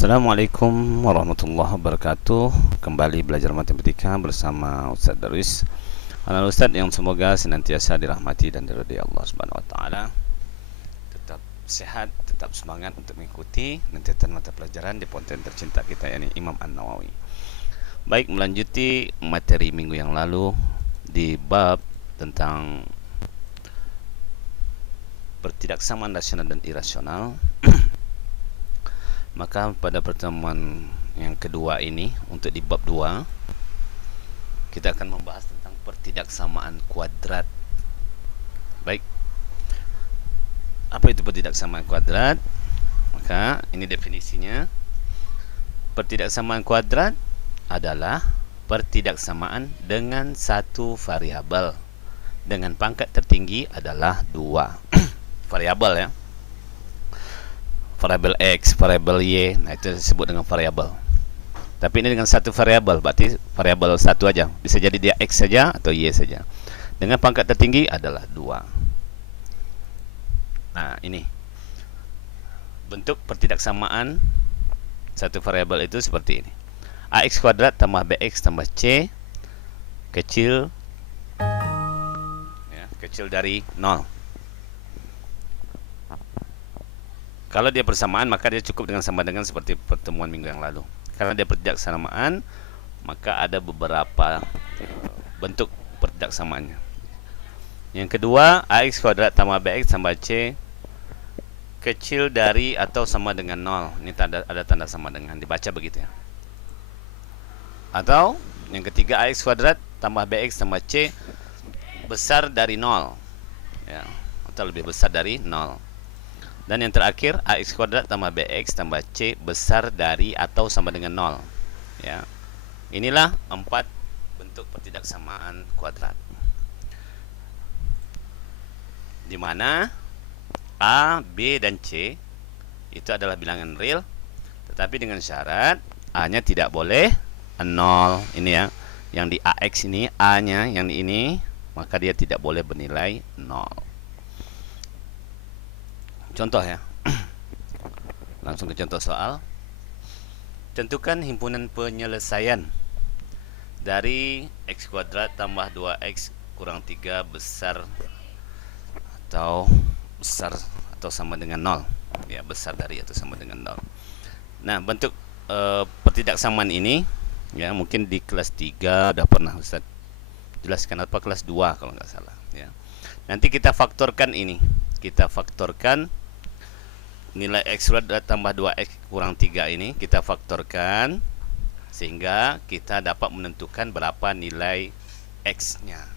Assalamualaikum warahmatullahi wabarakatuh. Kembali belajar matematika bersama Ustaz Darwis. Anak Ustaz yang semoga senantiasa dirahmati dan diridhai Allah Subhanahu wa taala. Tetap sehat, tetap semangat untuk mengikuti rentetan mata pelajaran di konten tercinta kita, yakni Imam An-Nawawi. Baik, melanjuti materi minggu yang lalu di bab tentang pertidaksamaan rasional dan irasional. Maka pada pertemuan yang kedua ini, untuk di bab 2, kita akan membahas tentang pertidaksamaan kuadrat. Baik, apa itu pertidaksamaan kuadrat? Maka ini definisinya. Pertidaksamaan kuadrat adalah pertidaksamaan dengan satu variabel dengan pangkat tertinggi adalah 2 variabel, ya. Variabel X, variabel Y, nah itu disebut dengan variabel. Tapi ini dengan satu variabel, berarti variabel satu aja. Bisa jadi dia X saja atau Y saja. Dengan pangkat tertinggi adalah 2. Nah, ini bentuk pertidaksamaan satu variabel itu seperti ini. AX kuadrat tambah BX tambah C kecil, ya, kecil dari 0. Kalau dia persamaan, maka dia cukup dengan sama dengan seperti pertemuan minggu yang lalu. Karena dia pertidaksamaan, maka ada beberapa bentuk pertidaksamaannya. Yang kedua, AX kuadrat tambah BX tambah C kecil dari atau sama dengan 0. Ini ada tanda sama dengan, dibaca begitu, ya. Atau yang ketiga, AX kuadrat tambah BX tambah C besar dari 0, ya, atau lebih besar dari 0. Dan yang terakhir, AX kuadrat tambah BX tambah C besar dari atau sama dengan 0, ya. Inilah 4 bentuk pertidaksamaan kuadrat, di mana A, B, dan C itu adalah bilangan real, tetapi dengan syarat A-nya tidak boleh 0. Ini, ya, yang di AX ini, A-nya yang di ini, maka dia tidak boleh bernilai 0. Contoh, ya. Langsung ke contoh soal. Tentukan himpunan penyelesaian dari X kuadrat tambah 2X kurang 3 besar atau sama dengan 0. Ya, besar dari atau sama dengan 0. Nah, bentuk pertidaksamaan ini, ya, mungkin di kelas 3 udah pernah Ustaz jelaskan, apa kelas 2 kalau nggak salah, ya. Nanti kita faktorkan ini. Kita faktorkan nilai X kuadrat tambah 2X kurang 3 ini, kita faktorkan sehingga kita dapat menentukan berapa nilai X-nya.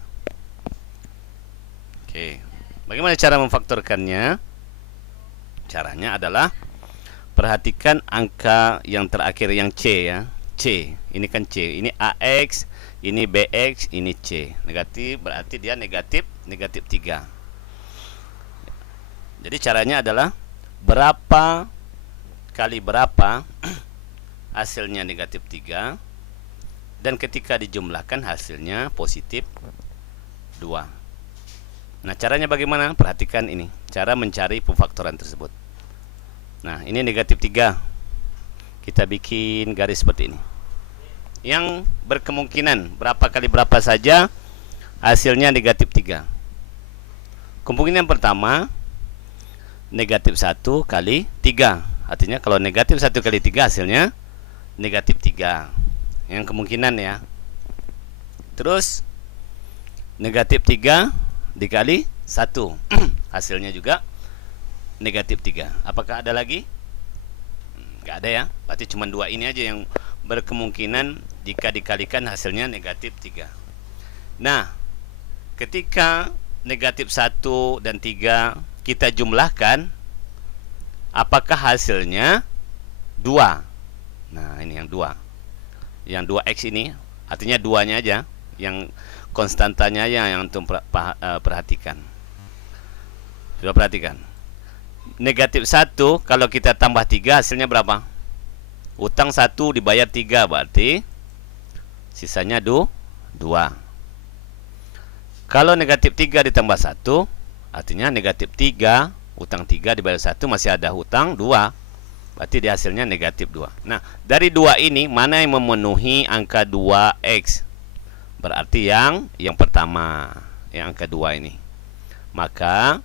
Oke, bagaimana cara memfaktorkannya? Caranya adalah perhatikan angka yang terakhir, yang C, ya. C, ini kan C, ini AX, ini BX, ini C. Negatif berarti dia negatif 3. Jadi caranya adalah berapa kali berapa hasilnya negatif 3, dan ketika dijumlahkan hasilnya positif 2. Nah, caranya bagaimana? Perhatikan ini, cara mencari pemfaktoran tersebut. Nah, ini negatif 3. Kita bikin garis seperti ini, yang berkemungkinan berapa kali berapa saja hasilnya negatif 3. Kemungkinan pertama, negatif 1 kali 3. Artinya kalau negatif 1 kali 3 hasilnya negatif 3. Yang kemungkinan, ya. Terus negatif 3 dikali 1 hasilnya juga negatif 3. Apakah ada lagi? Nggak ada, ya. Berarti cuma 2 ini aja yang berkemungkinan jika dikalikan hasilnya negatif 3. Nah, ketika negatif 1 dan 3 kita jumlahkan, apakah hasilnya 2? Nah, ini yang 2. Yang 2X ini artinya 2-nya aja, yang konstantanya aja yang antum perhatikan. Sudah perhatikan. Negatif 1 kalau kita tambah 3 hasilnya berapa? Utang 1 dibayar 3, berarti sisanya 2. Kalau negatif 3 ditambah 1, artinya negatif 3, utang 3 dibayar 1, masih ada hutang 2. Berarti dia hasilnya negatif 2. Nah, dari 2 ini mana yang memenuhi angka 2x? Berarti yang pertama, yang angka 2 ini. Maka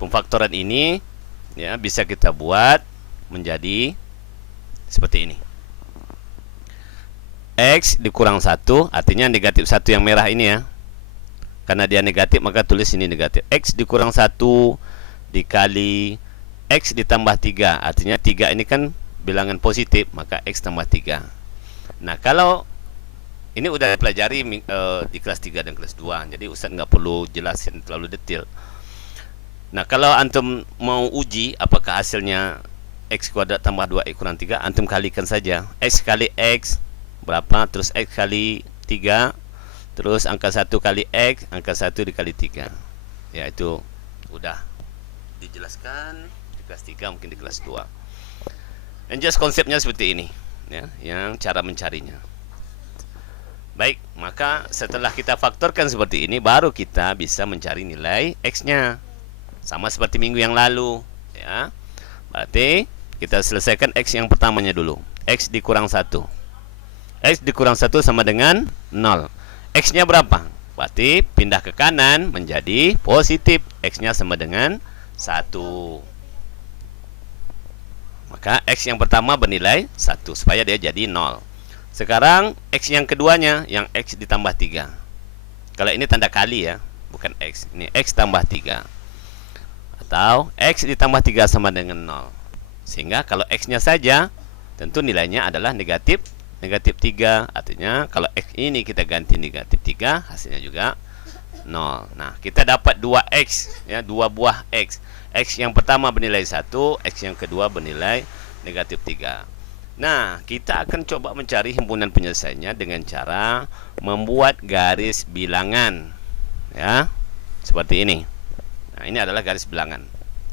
pemfaktoran ini ya bisa kita buat menjadi seperti ini. X dikurang 1, artinya negatif 1 yang merah ini ya. Karena dia negatif maka tulis ini negatif. X dikurang 1 dikali X ditambah 3, artinya 3 ini kan bilangan positif, maka X tambah 3. Nah, kalau ini udah dipelajari di kelas 3 dan kelas 2, jadi Ustaz nggak perlu jelasin terlalu detail. Nah, kalau antum mau uji apakah hasilnya X kuadrat tambah 2X kurang 3, antum kalikan saja. X kali X berapa, terus X kali 3, terus angka 1 kali X, angka 1 dikali 3. Ya, itu udah dijelaskan di kelas 3, mungkin di kelas 2. And just konsepnya seperti ini ya, yang cara mencarinya. Baik, maka setelah kita faktorkan seperti ini, baru kita bisa mencari nilai X-nya. Sama seperti minggu yang lalu ya. Berarti kita selesaikan X yang pertamanya dulu. X dikurang 1. X dikurang 1 sama dengan 0. X-nya berapa? Berarti pindah ke kanan menjadi positif. X-nya sama dengan 1. Maka X yang pertama bernilai 1 supaya dia jadi 0. Sekarang X yang keduanya, yang X ditambah 3. Kalau ini tanda kali ya, bukan X. Ini X tambah 3. Atau X ditambah 3 sama dengan 0. Sehingga kalau X-nya saja, tentu nilainya adalah negatif 3. Artinya kalau X ini kita ganti negatif 3, hasilnya juga 0. Nah, kita dapat 2X ya, 2 buah X. X yang pertama bernilai 1, X yang kedua bernilai negatif 3. Nah, kita akan coba mencari himpunan penyelesaiannya dengan cara membuat garis bilangan ya, seperti ini. Nah, ini adalah garis bilangan.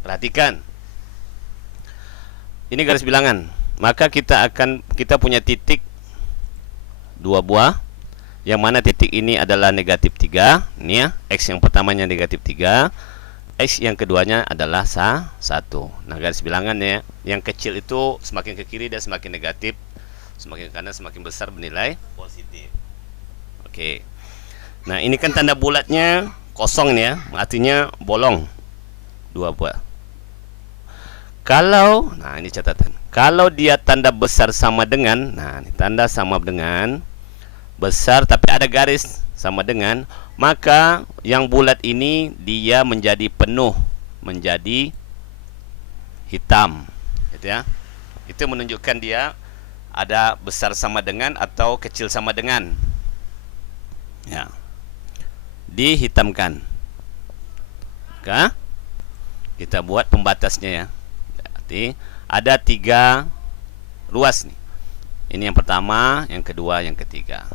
Perhatikan. Ini garis bilangan. Maka kita punya titik 2 buah, yang mana titik ini adalah negatif 3. Ini ya, X yang pertamanya negatif 3, X yang keduanya adalah 1. Nah, garis bilangannya yang kecil itu semakin ke kiri dan semakin negatif, semakin ke kanan semakin besar bernilai positif. Oke. Nah, ini kan tanda bulatnya kosong nih ya, artinya bolong 2 buah. Kalau, nah ini catatan. Kalau dia tanda besar sama dengan, nah ini tanda sama dengan besar tapi ada garis sama dengan, maka yang bulat ini dia menjadi penuh, menjadi hitam, gitu ya. Itu menunjukkan dia ada besar sama dengan atau kecil sama dengan. Ya. Dihitamkan. Oke. Kita buat pembatasnya ya. Berarti ada 3 ruas nih. Ini yang pertama, yang kedua, yang ketiga.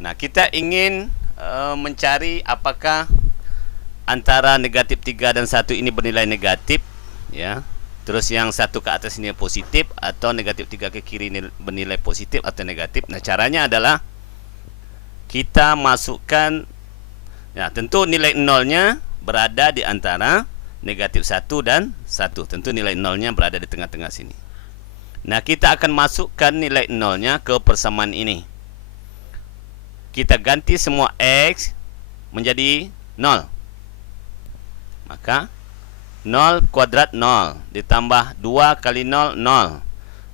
Nah, kita ingin mencari apakah antara negatif 3 dan 1 ini bernilai negatif ya. Terus yang 1 ke atas ini positif, atau negatif 3 ke kiri ini bernilai positif atau negatif. Nah, caranya adalah kita masukkan ya, tentu nilai nolnya berada di antara negatif 1 dan 1. Tentu nilai nolnya berada di tengah-tengah sini. Nah, kita akan masukkan nilai nolnya ke persamaan ini. Kita ganti semua X menjadi 0. Maka 0 kuadrat 0 ditambah 2 kali 0, 0.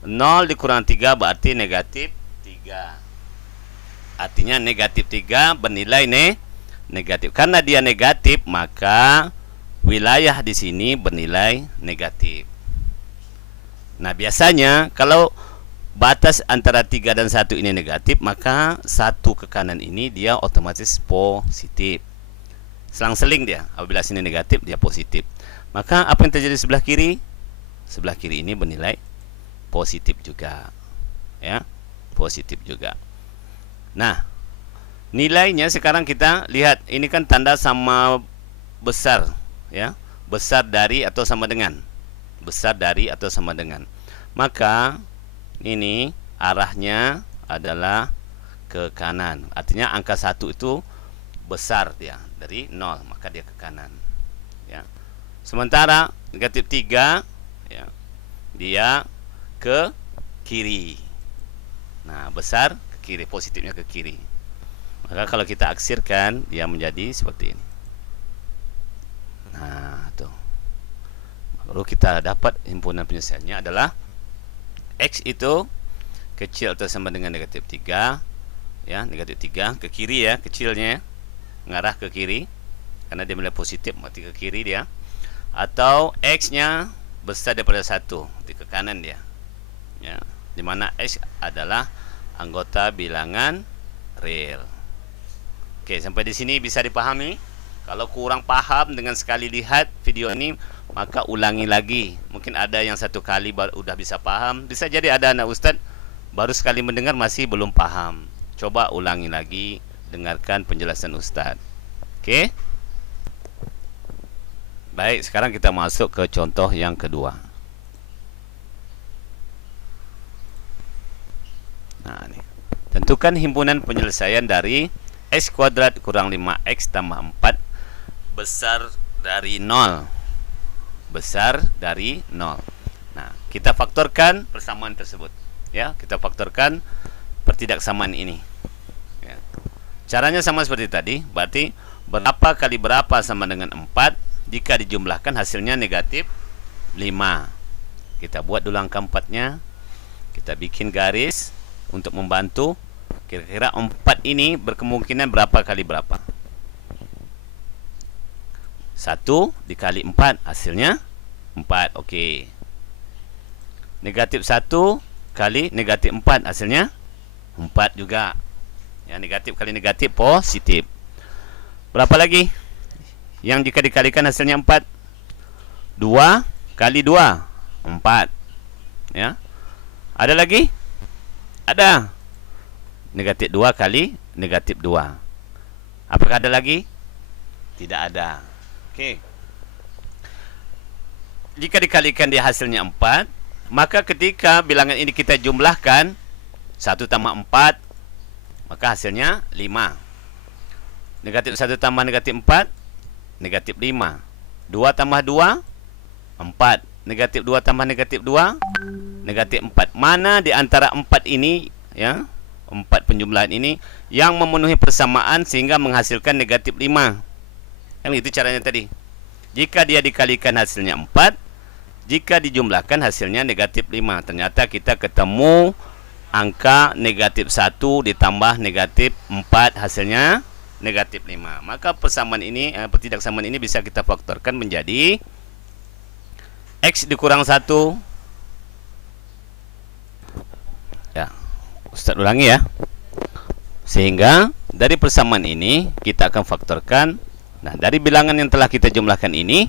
0 dikurang 3 berarti negatif 3. Artinya negatif 3 bernilai negatif. Karena dia negatif, maka wilayah di sini bernilai negatif. Nah, biasanya kalau batas antara 3 dan 1 ini negatif, maka 1 ke kanan ini dia otomatis positif. Selang-seling dia. Apabila sini negatif, dia positif. Maka apa yang terjadi sebelah kiri? Sebelah kiri ini bernilai positif juga. Ya, positif juga. Nah, nilainya sekarang kita lihat. Ini kan tanda sama besar, ya. Besar dari atau sama dengan. Besar dari atau sama dengan. Maka ini arahnya adalah ke kanan. Artinya angka 1 itu besar dia dari 0, maka dia ke kanan. Ya. Sementara negatif 3 ya. dia ke kiri. Nah, besar ke kiri, positifnya ke kiri. Maka kalau kita aksirkan, dia menjadi seperti ini. Nah, tuh. Lalu kita dapat himpunan penyelesaiannya adalah X itu kecil atau sama dengan negatif 3. Ya, negatif 3 ke kiri ya, kecilnya mengarah ke kiri. Karena dia nilai positif, mati ke kiri dia. Atau X-nya besar daripada 1, ke kanan dia. Ya, di mana X adalah anggota bilangan real. Oke, sampai di sini bisa dipahami. Kalau kurang paham dengan sekali lihat video ini, maka ulangi lagi. Mungkin ada yang satu kali baru udah bisa paham. Bisa jadi ada anak ustadz baru sekali mendengar masih belum paham. Coba ulangi lagi, dengarkan penjelasan ustadz. Oke. Baik, sekarang kita masuk ke contoh yang kedua. Nah, ini. Tentukan himpunan penyelesaian dari X kuadrat kurang 5X tambah 4 besar dari 0. Besar dari 0. Nah, kita faktorkan persamaan tersebut. Ya, kita faktorkan pertidaksamaan ini. Ya. Caranya sama seperti tadi. Berarti berapa kali berapa sama dengan 4. Jika dijumlahkan hasilnya negatif 5. Kita buat dulu angka 4-nya. Kita bikin garis untuk membantu. Kira-kira 4 ini berkemungkinan berapa kali berapa? 1 dikali 4 hasilnya 4. Oke. Negatif 1 kali negatif 4 hasilnya 4 juga. Ya, negatif kali negatif positif. Berapa lagi? Yang jika dikalikan hasilnya 4. 2 kali 2 4. Ya. Ada lagi? Ada. Negatif 2 kali negatif 2. Apakah ada lagi? Tidak ada. Oke. Jika dikalikan di hasilnya 4, maka ketika bilangan ini kita jumlahkan 1 tambah 4, maka hasilnya 5. Negatif 1 tambah negatif 4, negatif 5. 2 tambah 2, 4. Negatif 2 tambah negatif 2, negatif 4. Mana di antara 4 ini, ya, 4 penjumlahan ini yang memenuhi persamaan sehingga menghasilkan negatif 5? Kan itu caranya tadi. Jika dia dikalikan hasilnya 4, jika dijumlahkan hasilnya negatif 5. Ternyata kita ketemu angka negatif 1 ditambah negatif 4 hasilnya negatif 5. Maka persamaan ini, pertidaksamaan ini bisa kita faktorkan menjadi X dikurang 1. Ya, Ustaz ulangi ya. Sehingga dari persamaan ini kita akan faktorkan. Nah, dari bilangan yang telah kita jumlahkan ini,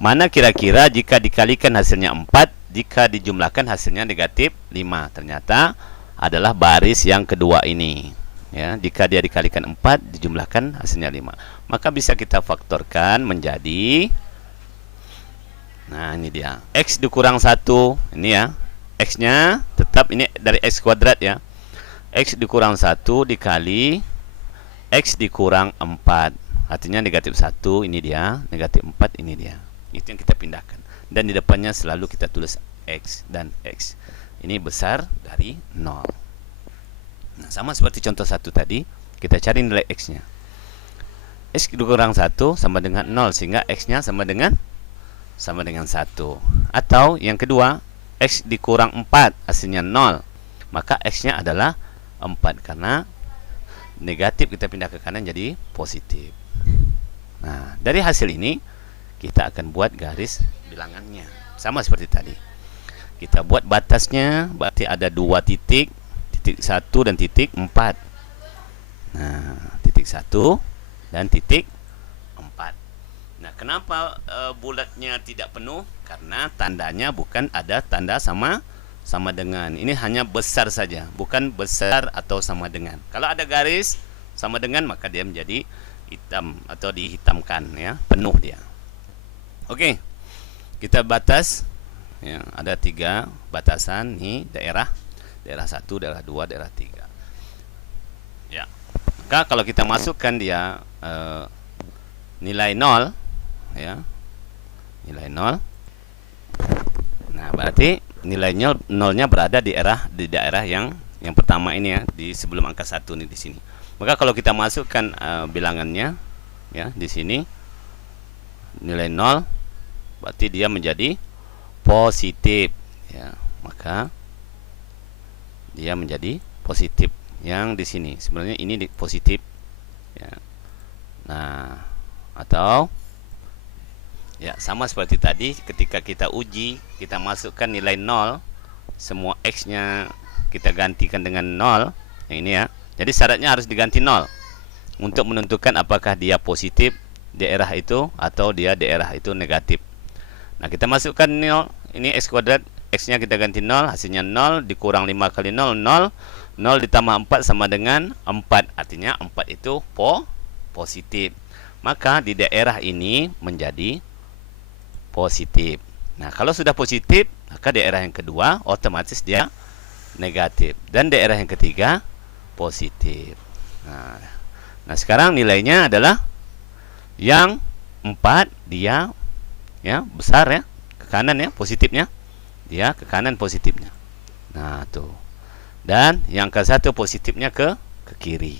mana kira-kira jika dikalikan hasilnya 4, jika dijumlahkan hasilnya negatif 5? Ternyata adalah baris yang kedua ini. Ya, jika dia dikalikan 4, dijumlahkan hasilnya 5. Maka bisa kita faktorkan menjadi, nah ini dia, X dikurang 1. Ini ya, X-nya tetap ini dari X kuadrat ya. X dikurang 1 dikali X dikurang 4. Artinya negatif 1 ini dia, negatif 4 ini dia. Itu yang kita pindahkan. Dan di depannya selalu kita tulis X dan X. Ini besar dari 0. Nah, sama seperti contoh 1 tadi, kita cari nilai X-nya. X dikurang 1 sama dengan 0, sehingga X-nya sama dengan 1. Atau yang kedua, X dikurang 4 hasilnya 0, maka X-nya adalah 4. Karena negatif kita pindah ke kanan jadi positif. Nah, dari hasil ini kita akan buat garis bilangannya. Sama seperti tadi. Kita buat batasnya, berarti ada 2 titik, titik 1 dan titik 4. Nah, titik 1 dan titik 4. Nah, kenapa bulatnya tidak penuh? Karena tandanya bukan ada tanda sama dengan. Ini hanya besar saja, bukan besar atau sama dengan. Kalau ada garis sama dengan, maka dia menjadi hitam atau dihitamkan ya, penuh dia. Oke. Kita batas ya, ada 3 batasan nih, daerah 1, daerah 2, daerah 3. Ya. Maka kalau kita masukkan dia nilai 0 ya. Nilai 0. Nah, berarti nilainya nolnya berada di daerah yang pertama ini ya, di sebelum angka 1 nih di sini. Maka kalau kita masukkan bilangannya ya di sini nilai 0, berarti dia menjadi positif ya. Maka dia menjadi positif yang di sini. Sebenarnya ini positif ya. Nah, atau ya sama seperti tadi ketika kita uji, kita masukkan nilai 0, semua x-nya kita gantikan dengan 0 yang ini ya. Jadi syaratnya harus diganti 0 untuk menentukan apakah dia positif daerah itu atau dia daerah itu negatif. Nah, kita masukkan 0, ini x kuadrat, x-nya kita ganti 0, hasilnya 0 dikurang 5 kali 0, 0. 0 ditambah 4 sama dengan 4, artinya 4 itu positif. Maka di daerah ini menjadi positif. Nah, kalau sudah positif, maka daerah yang kedua otomatis dia negatif. Dan daerah yang ketiga positif. Nah, sekarang nilainya adalah yang 4 dia ya besar ya, ke kanan ya positifnya. Dia ke kanan positifnya. Nah, tuh. Dan yang ke-1 positifnya ke kiri.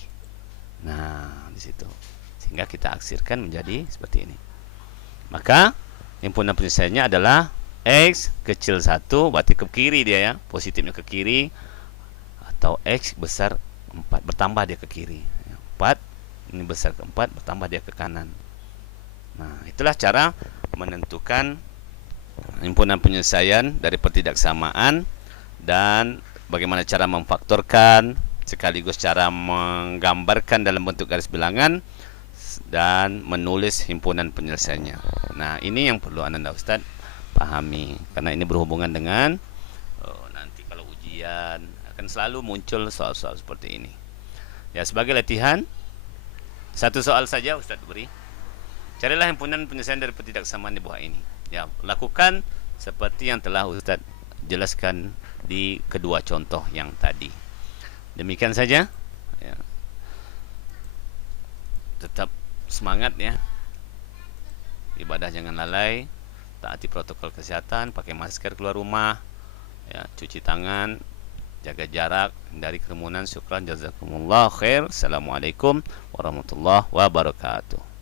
Nah, di situ. Sehingga kita aksirkan menjadi seperti ini. Maka himpunan penyelesaiannya adalah x kecil 1, berarti ke kiri dia ya, positifnya ke kiri, atau x besar 4, bertambah dia ke kiri. 4 ini besar ke 4, bertambah dia ke kanan. Nah, itulah cara menentukan himpunan penyelesaian dari pertidaksamaan dan bagaimana cara memfaktorkan, sekaligus cara menggambarkan dalam bentuk garis bilangan dan menulis himpunan penyelesaiannya. Nah, ini yang perlu Anda Ustaz pahami, karena ini berhubungan dengan nanti kalau ujian akan selalu muncul soal-soal seperti ini. Ya, sebagai latihan, satu soal saja Ustaz beri. Carilah himpunan penyelesaian dari pertidaksamaan di bawah ini. Ya, lakukan seperti yang telah Ustaz jelaskan di kedua contoh yang tadi. Demikian saja ya. Tetap semangat ya. Ibadah jangan lalai, taati protokol kesehatan, pakai masker keluar rumah ya, cuci tangan, jaga jarak, hindari kerumunan. Syukran, jazakumullah khair. Assalamualaikum warahmatullahi wabarakatuh.